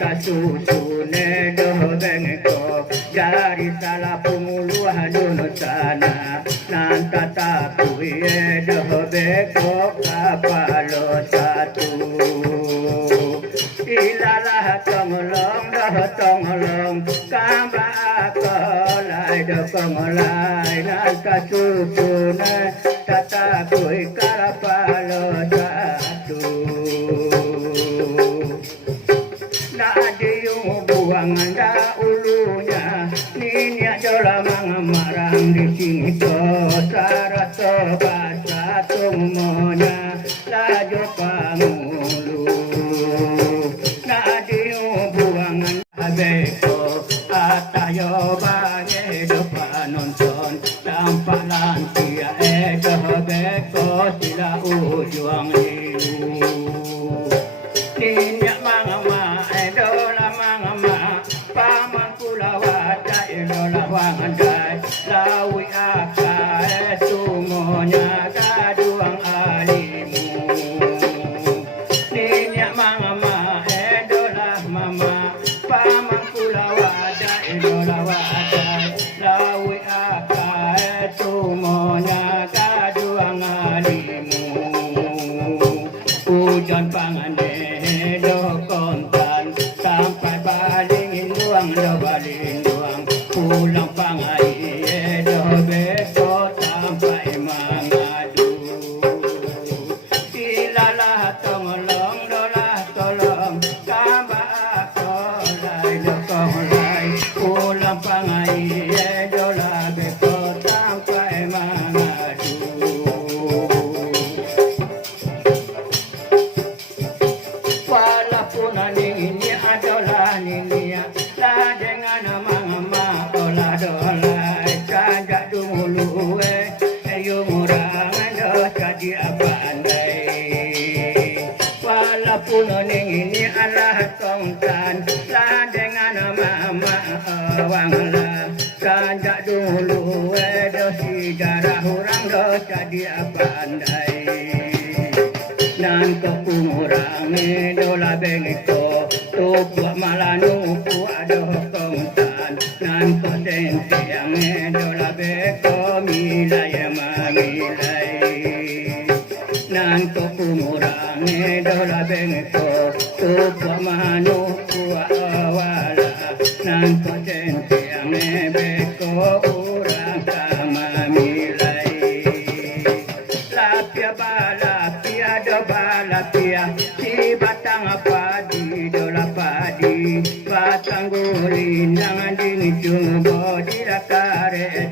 kasusune doh bengko dari salah pemuluhan dono sana nan tata kuye doh bengko kapalo satu ilalah tongolong kamba akolai doh kongolai nan kasusune tata kuy kapalo satu buang anda ulunya ninya jola marang di sini to sarato basa tumunya lajo pangulu nadiu buang anda beko atayo bange depan nonton tampak lantia edo beko sila ujuang liu ninya mangama edola paman kulawata idola wangandai lawi akai semuanya kaduang alimu ninya mama edola mama paman kulawata idola wadai lawi akai semuanya kaduang alimu hujan pangane do kontan sampai baling luang do baling luang pulang pangai do besok sampai mangadu ilalah tolong dolah tolong kamba kolai do kolai pulang pangai dolah besok sampai mangadu walaupun ini adalah ninia lah dengan mama olah dolah kagak dulu ayo murang do jadi apa andai walaupun ini adalah tongkan lah dengan mama wanglah kagak dulu do sejarah orang do jadi apa andai nan kepungurang dola bengiko tu buat malanu ku adoh kongtan nan ko sentiang dola beko milai mamilai nan kepungurang dola bengiko tu buat malanu ku awala nan ko sentiang beko urang sama milai lapia balapia do balapia si batang padi dola padi batang gulindang ding jumbo di lakare